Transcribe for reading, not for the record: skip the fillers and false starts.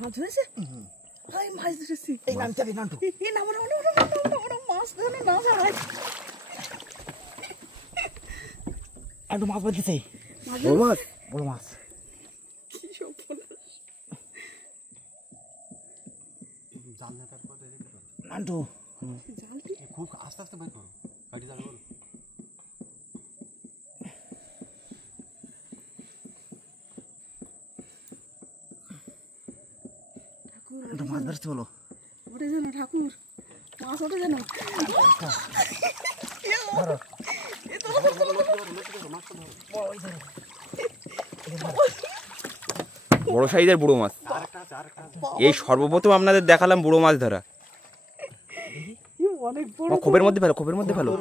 মাছ ধরেছে? ভাই মাছ ধরেছি। এই নামটা এই নামটা। এই নাম মাছ ধরে না ভাই। আর মাছ বাঁধতেছে। বড় মাছ, বড় মাছ। কি সব বলে? জাল নেটার পরে দিতে পারো। নান্টু। জালটি খুব আস্তে আস্তে বের করো। কাটি জাল করো। ঠাকুর মাছ ধরতে বলো। ওঠে যেন ঠাকুর। মাছ ওঠে যেন। ধরো। এ তো বড় সাইজের বুড়ো মাছ। এই সর্বপ্রথম আপনাদের দেখালাম বুড়ো মাছ ধরা। অনেক বড়। খোপের মধ্যে ফেলো, খোপের মধ্যে ফেলো।